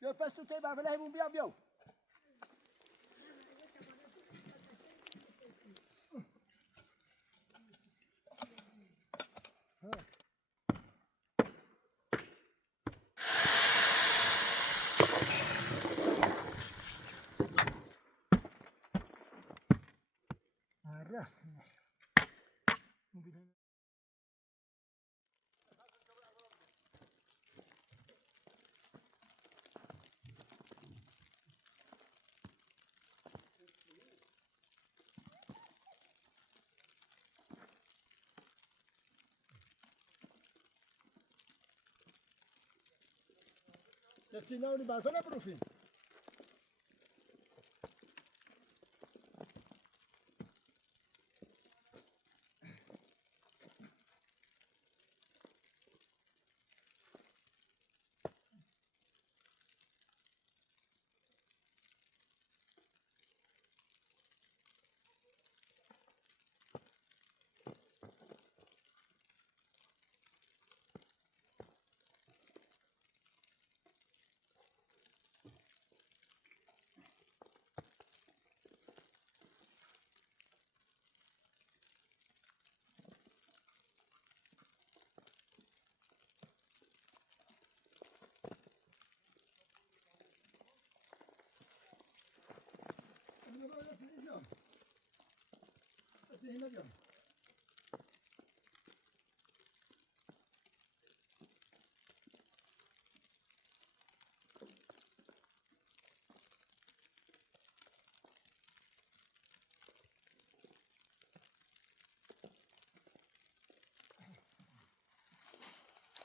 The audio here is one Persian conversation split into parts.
بیا پس تو تی برفله همون بیا راستش Jetzt sind wir in die Balkonabrufe.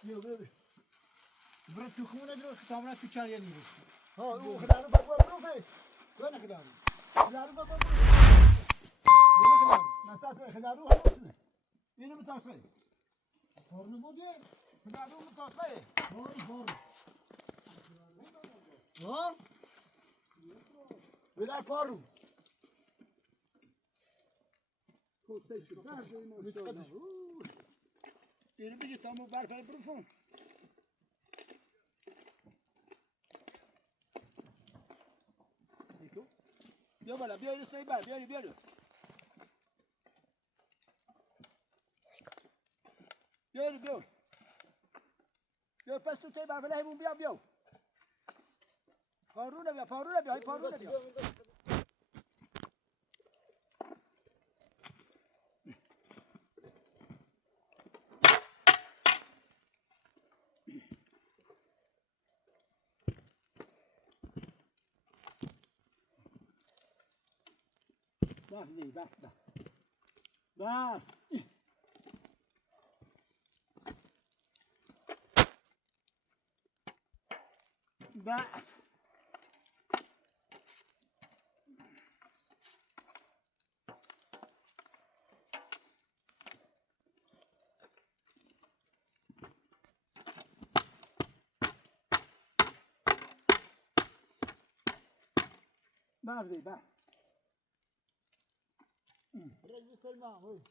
بیا برای تو خونه درست کاملا تو چار یعنی نیست ها او خدارو بگو بروفه تو نه خدارو بگو بروفه نه خدارو نسات خدارو هنوز اینو متاسفه فرن بوده خدارو متاسفه فرن ها بلا فرن کوسه شو اینو بگی تامو برفر بروفون بیا بالا بیا اینو سعی بر بیا بیا پس تو تی برفله همون بیا فارونه بیا بس بس رجل سلمان وي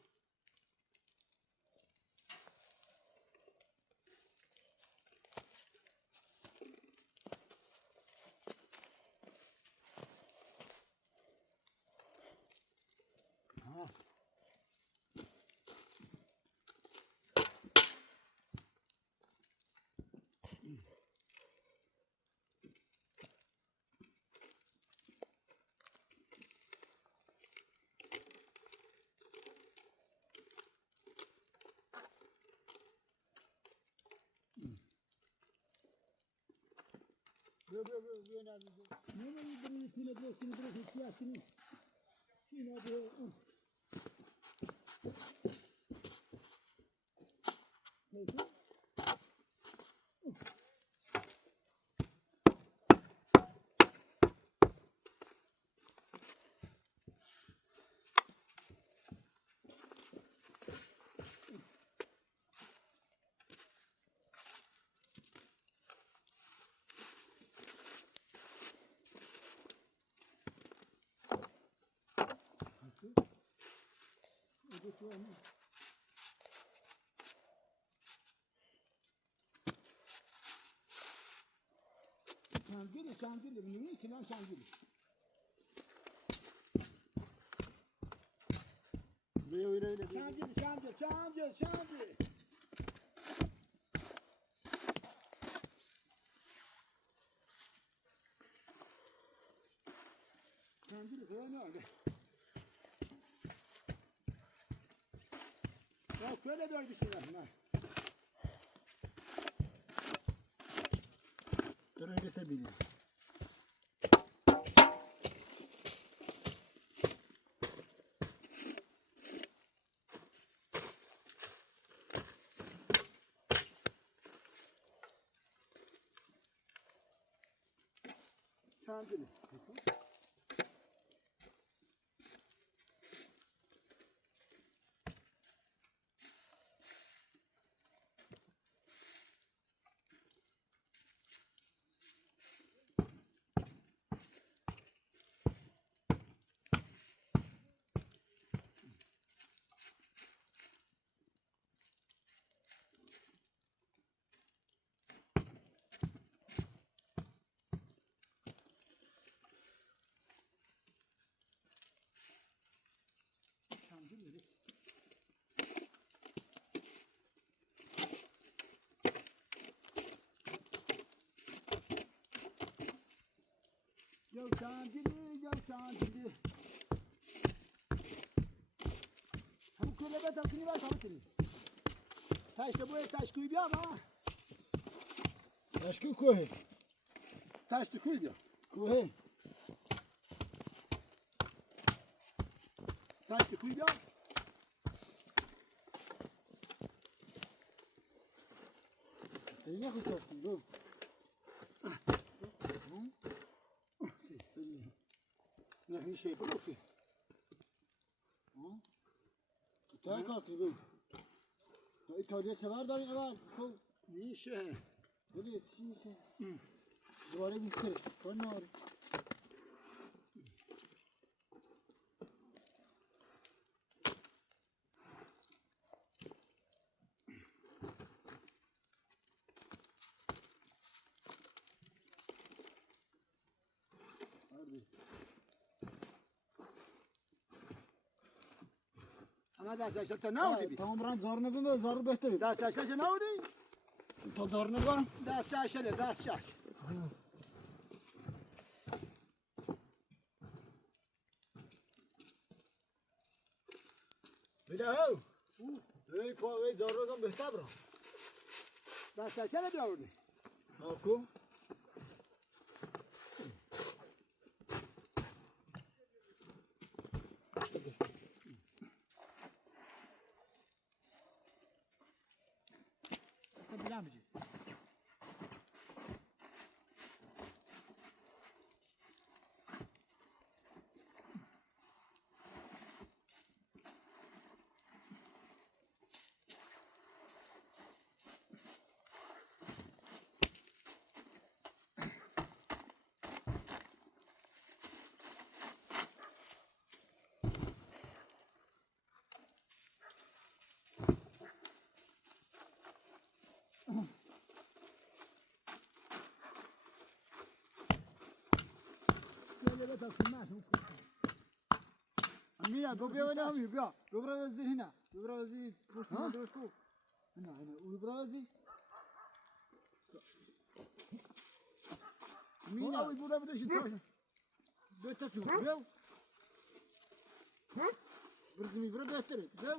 Şangili, minimi kilan şangili. Öyle. Şangili. Şangili koyma öyle. Bak böyle bölgesi var bunlar. Dur öyle sebebi. Şangili. Yo şangili. Bu kulübe takını var tabii. Taşla bu taş koyuyor ama. Taş koy. Taş da koyuyor. Koy. Taş da koyuyor. Sen ne kutsattın bu? Ne şey yapalım ki? Tak kalkıyor. İtalya sever de var. Ne işe? Böyle yetişin işe. Duvara bitti. Kon ne var? Ama da şaşırttı ne oldu? Tamam Ram zarını bilme zarı behteri. Da şaşırttı ne oldu? Ta zarını var. Da şaşırttı da şaş. Bile ho. Ey ko ey zarıdan behter bra. Da şaşırttı ne oldu? Ako. Bilemeyeceğim. Böyle takılmaz. Amina dobya wala mi bia. Dobra wazdi hina. Dobra wazdi postu drosko. Hina ubra wazdi. Mina o burada bir şey söyle. Beta su. Bia. Brzmi bra behter. Bia.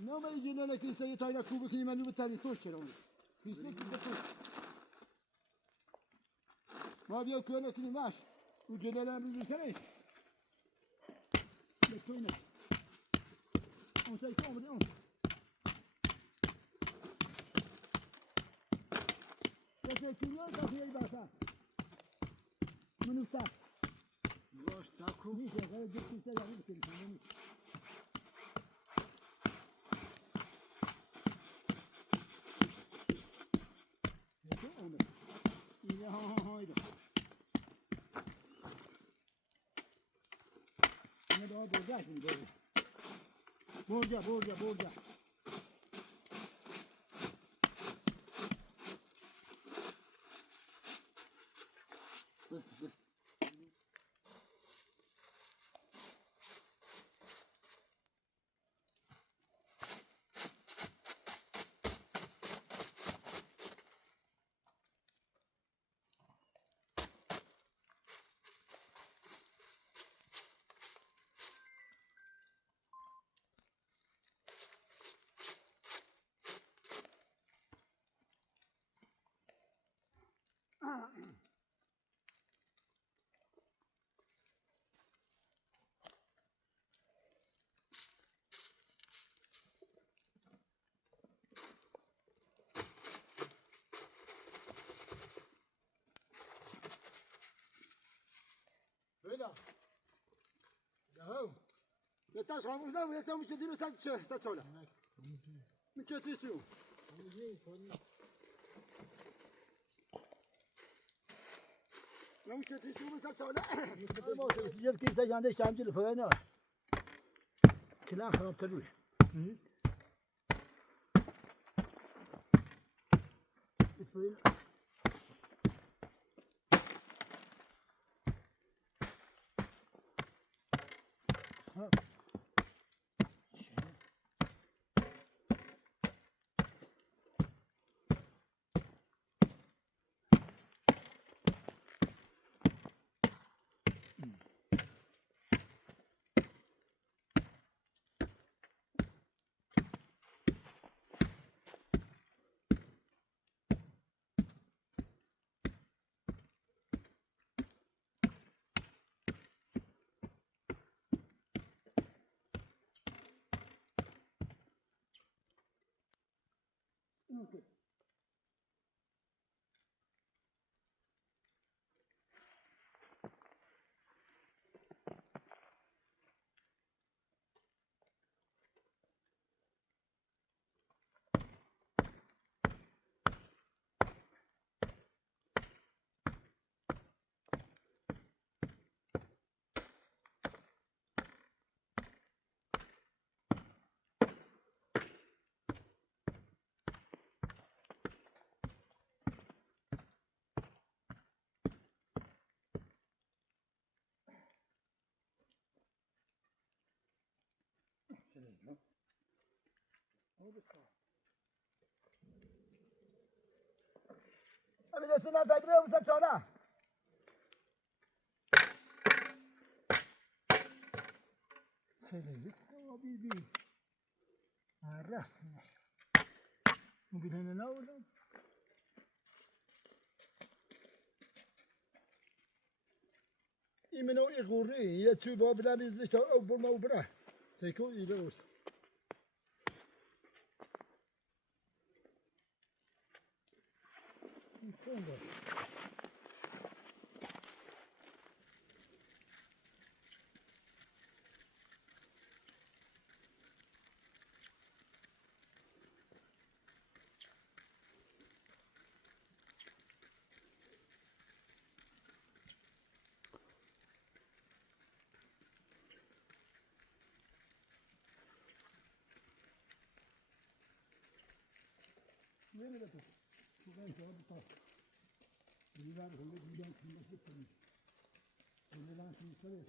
Ne mi gelene ki sayı tayla kubu ki menu bitali toş çeron. Pislik bir toş. Ma bir köyne ki maş. Bu gelene bir bilsene. Ne köyne. On say kom det on. Jag ska kunna ta fel bara. Men nu tack. باش ساکو نیست آقا جسم سلام میکنی تمام برجا بس بلا ياهو يتاش خاموش لا ولا تمشي ديرو سات سولا من كتيسو مش كتيسو من سات سولا ما سجل كيسه جاندي شامجل فانا كلام خراب تروي اسمعي ها اوكي أبي السنة تجري وسبشونا سيدي حبيبي عرفتني ممكن هنا لا ولا إيمانو يغوري يتشوفوا بلا نزلت أو بما وبرا سيكون يدوس وين ده؟ شو كان جواب بتاع؟ اللي هو اللي كان في الكتاب. اللي كان في الكتاب.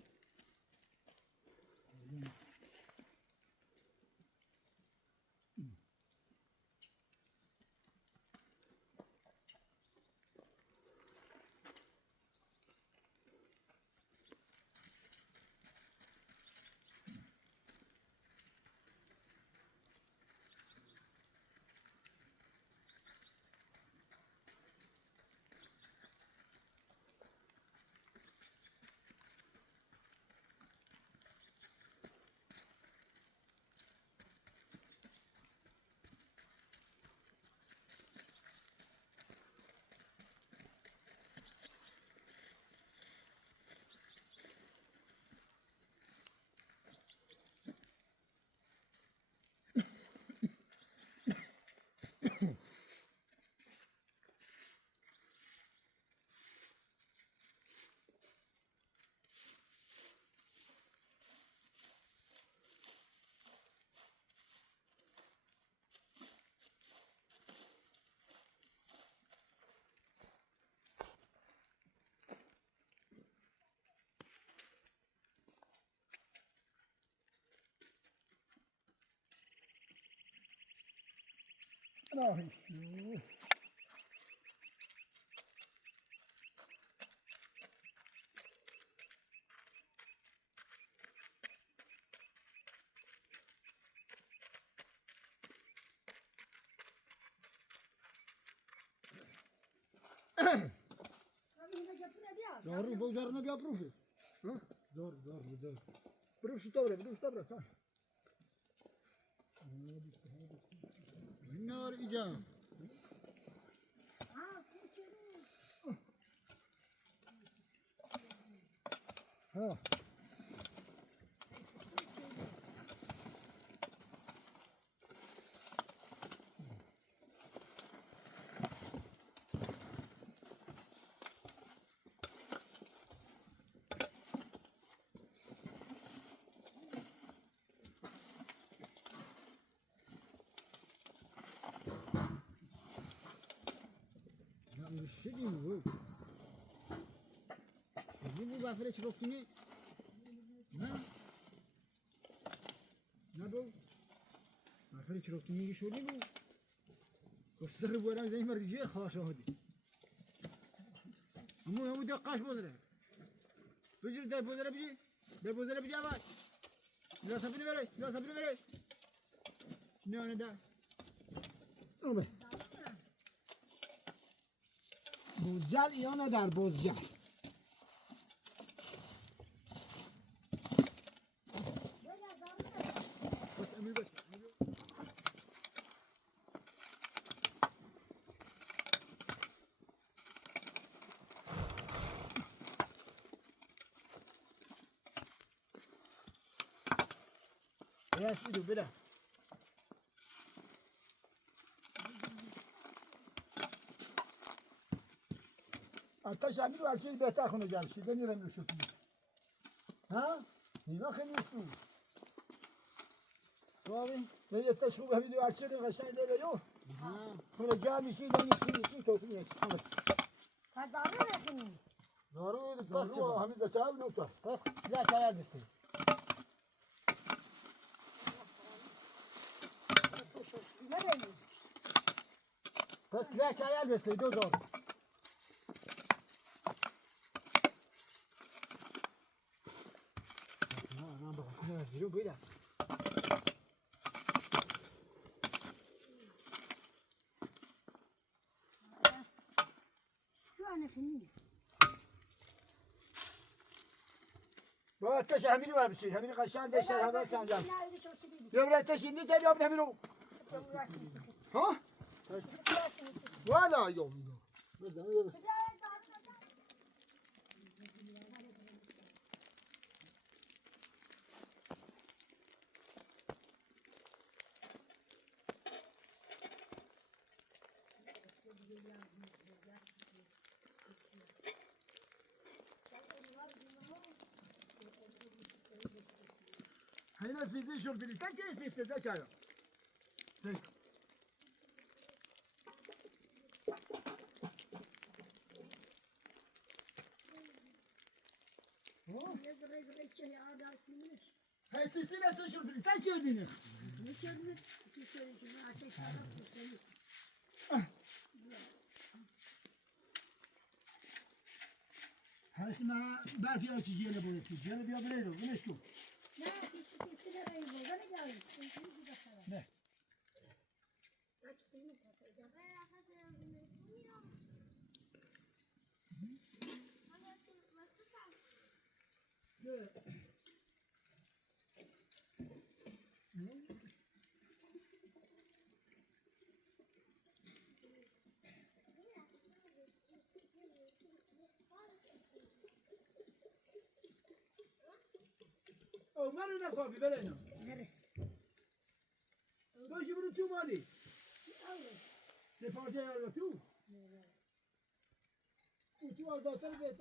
راهی دارو بوزار نبي أبروفه ها دار بروف شو تبرة صح النار إجا ها الشديد هو يجيبوا بافرة شروكتني نبو بافرة شروكتني شو ليبو والسر ولا زي ما الرجال خلاص هادي مو دقاش بودره بجي ده بودره بيجي أبغى لا سبني بري شنو أنا ده بوزجال یا نه در بوزجال بس امیر بس يا سيدو بلا آتش امیر و هر چیز بهتر خونه جمع شده نیرم رو شکلی ها؟ نیما خیلی نیستو سوابی؟ من یه تش خوب همین و هر چیز قشنگ داره یو خونه جمع میشی دنیشی توصیل نیست دارو نکنی دارو پس چه با همین بچه هم نوتا پس یه کایل بسید پس یه کایل بسید دو دارو Zero beda. شو أنا فيني بابا تش همینی باید بشید همینی قشنگ داشته همه سنجام یا برای تشینی چه جواب نمیرو ها والا یوم هنا سيدي شو بدي تجي سيدي ده شايف هاي سيدي لا شو بدي تجي دينك هاي اسمها بعرف يا شيء جينا بقول لك جينا بيا بليلو ليش كم نه او مرة نفافي بلينا باش يبرو تو مالي سيبارجي على تو وتو هذا تربية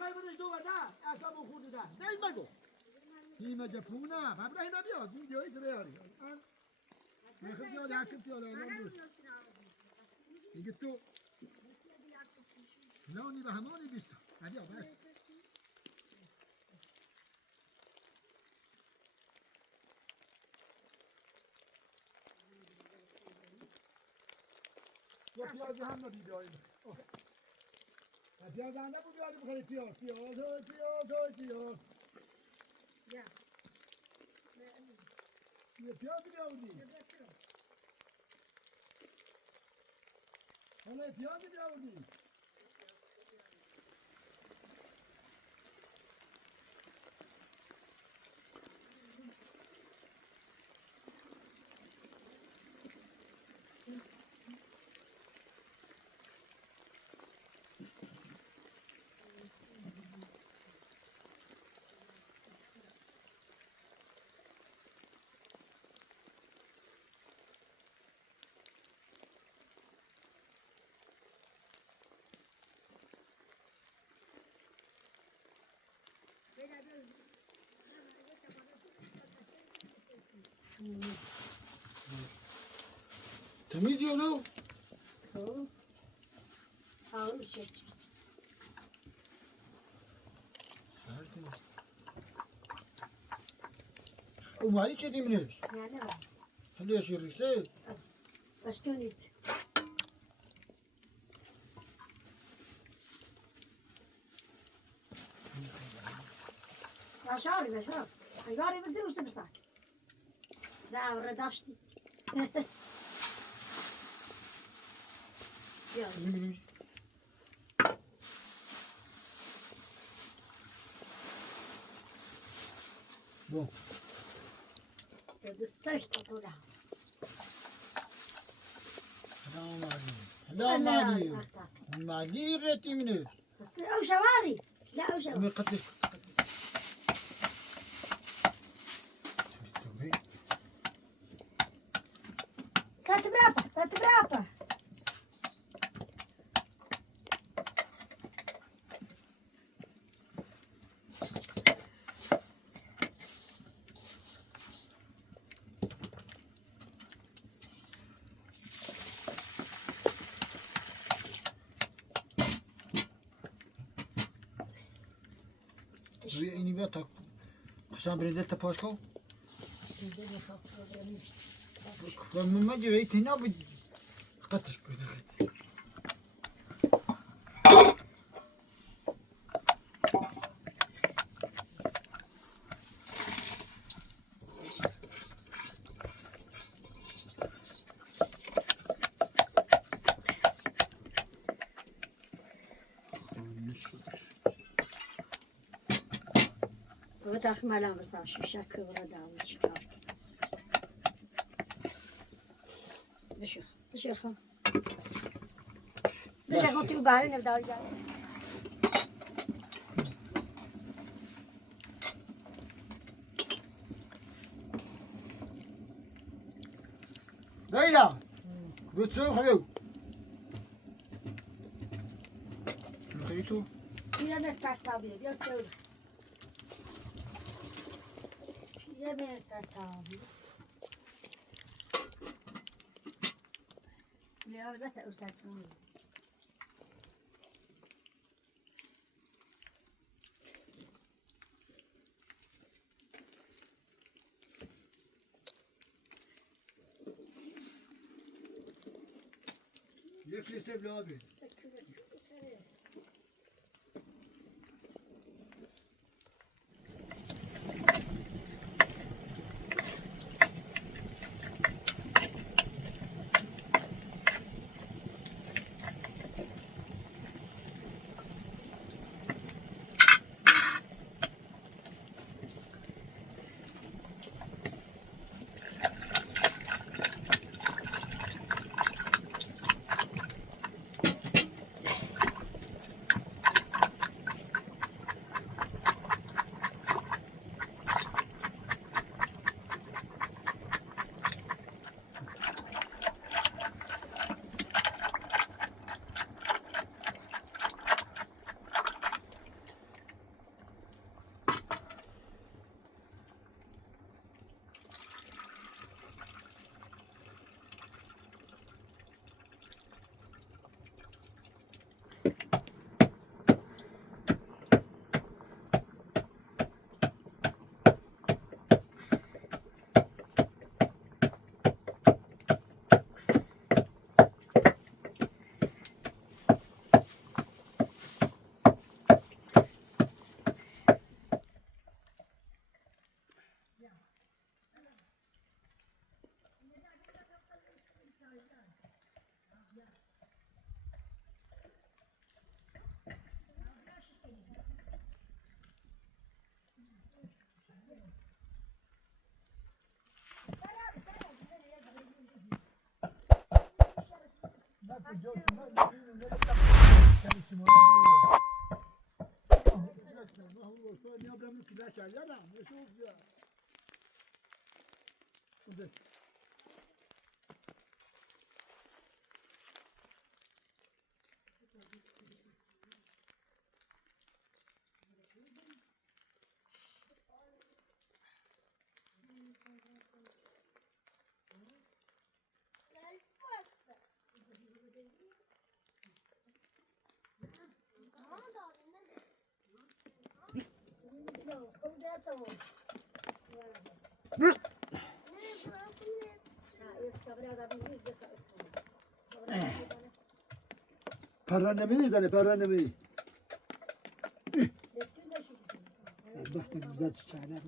خیلی دو ودا اصلا خود ده نه بگو نیمه جپونه بعد اینا بیاد ویدیویی تو بیاری میخواد بیاد حکم پیاده الان دوست دیگه تو لونی به همانی بیست هدی بس یا پیاز هم ندید آیم پیاز هم نبود بیاد بخوری پیاز پیاز بیاودی حالا پیاز بیاودی تمیز یالو Ağır bir şey. اومدی چه دیمونش؟ Yani var. هلی اشیریسه Başka ne? Aşağı bir aşağı. Aşağı bir durursa bir saat. Daha orada daştı. Yok. Bu. Dedi sıçtı burada. هلا مالي ريتي منه أو شواري. لا أو من شواري. قتل Tati brapa. اینی بیا تا خشم برنده تا پاش کن و مما جوی تینا بود قطش کنه وتخمل مثلا شيشة كبرى وشكار بشيخ تبغى نبدأ رجال ليلى بتسوي خبيو خليتو يا مرتاح طبيعي يا تقول يا مرتاح طبيعي لا لا تأستاذ يفلس بلابي Perrennemeyi izle, perrennemeyi. Bak ne güzel çiçekler.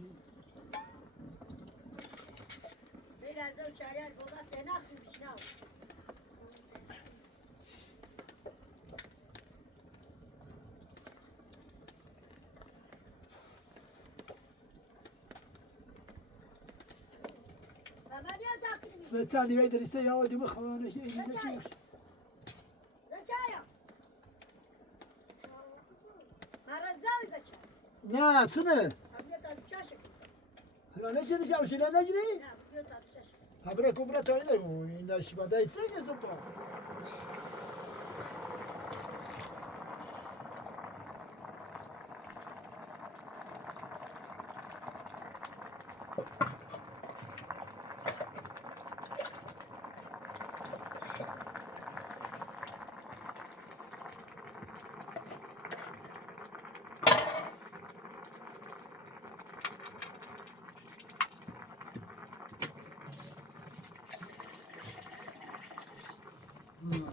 Beyler uçağlar baba sen aklın içine al. Baba ne taktın? Ve sen niye derse ya ödümü kıvana şey elinde çek. Rıçaya. Marazal da çay. Ne sını? Abla tadı çaşık. La ne çelişeceğim şeyler ne gireyim? Ne yapıyor tadı çaşık. Ha bırak o bırak öyle. O illa şibada içse ne sopa.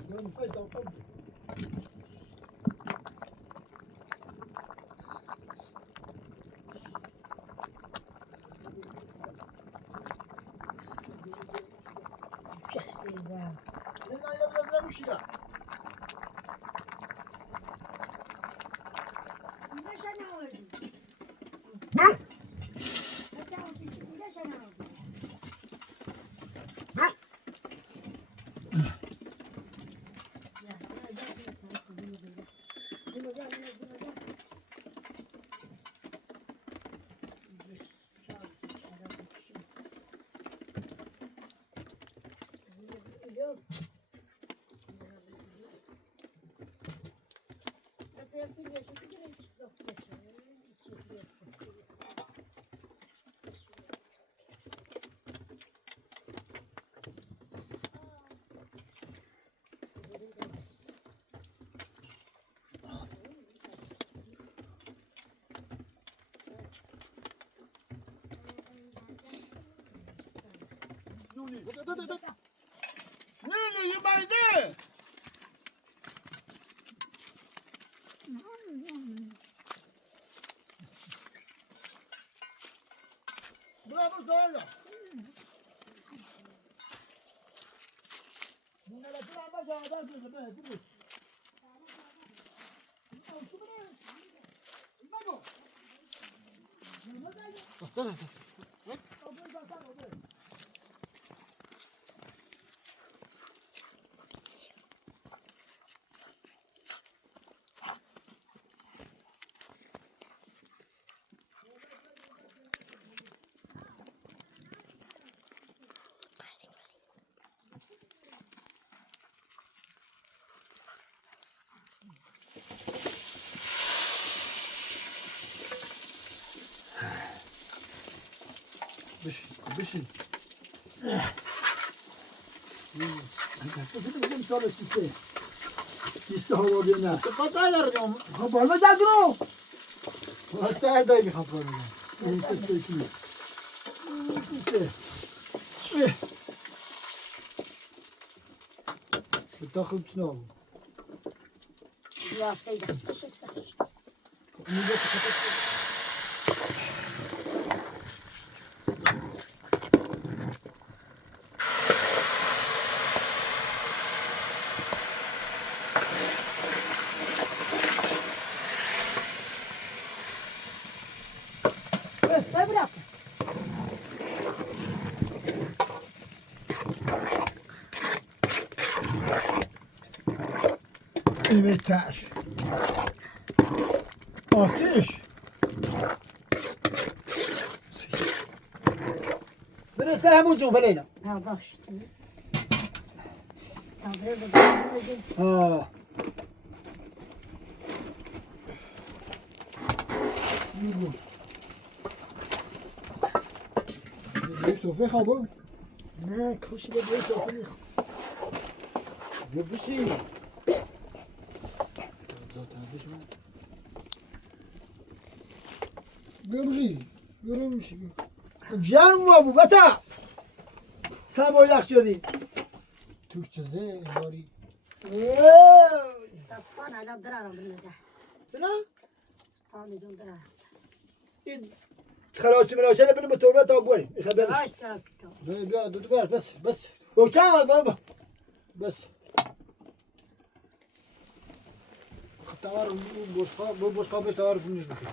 Non fai troppo. Ne kadar yazılmış ya? Ne sana oldu? Ne? Ne sana oldu? Ne yemeğde? Bravo sana. Bunlara kıramaz ağadan sözü be. Dur. Bişin. Bizim çalıştı. İşte hava döner. Kapataylar ya. Kapalı geldin o. Hatta da bir kapalı. İşte söküyor. İşte. Bir takım içine al. Ya sayıda. Millet kapatıyor. Koy bırak. بتاعش آتش برسته همون جون فلینا ها باش تا آه یه صفحه خوابه نه کشی به دوی صافی میخوام بیا بشی بیا بشی جرم ما بو بتا سن باید یخ شدی توش چیزه انگاری تصفان على الدرارة بالنجاح سنا طالي دون درارة این خلاص مراشه بینم به توربه تا بوری میخواد برش باش تاكتو بیا دو باش بس بوچم بابا بس خب تاور بوشقا بهش تاور فیلمش بخیر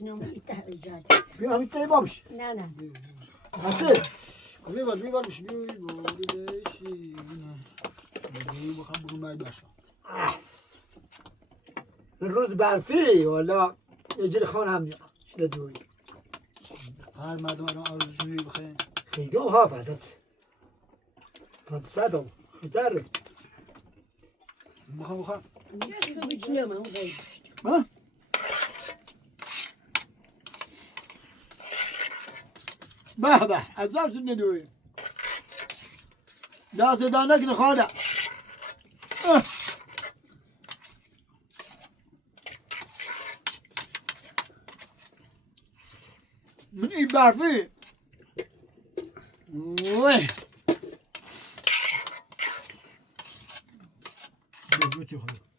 يمكن يتهل الدجاج بیا همین تایی بابش لا لا هسته بیبال بشی بشی بخوام بگو مای باشه روز برفی والا اجر خان هم میاد شده دوری هر مردم الان آرزوشون بخیر خیلی ها بعدت بعد صدام خیلی بخوام شو بتنام هو غير ها به به عذاب سنه دوری دست دانه کنه خانه این برفی وای بگو چی خود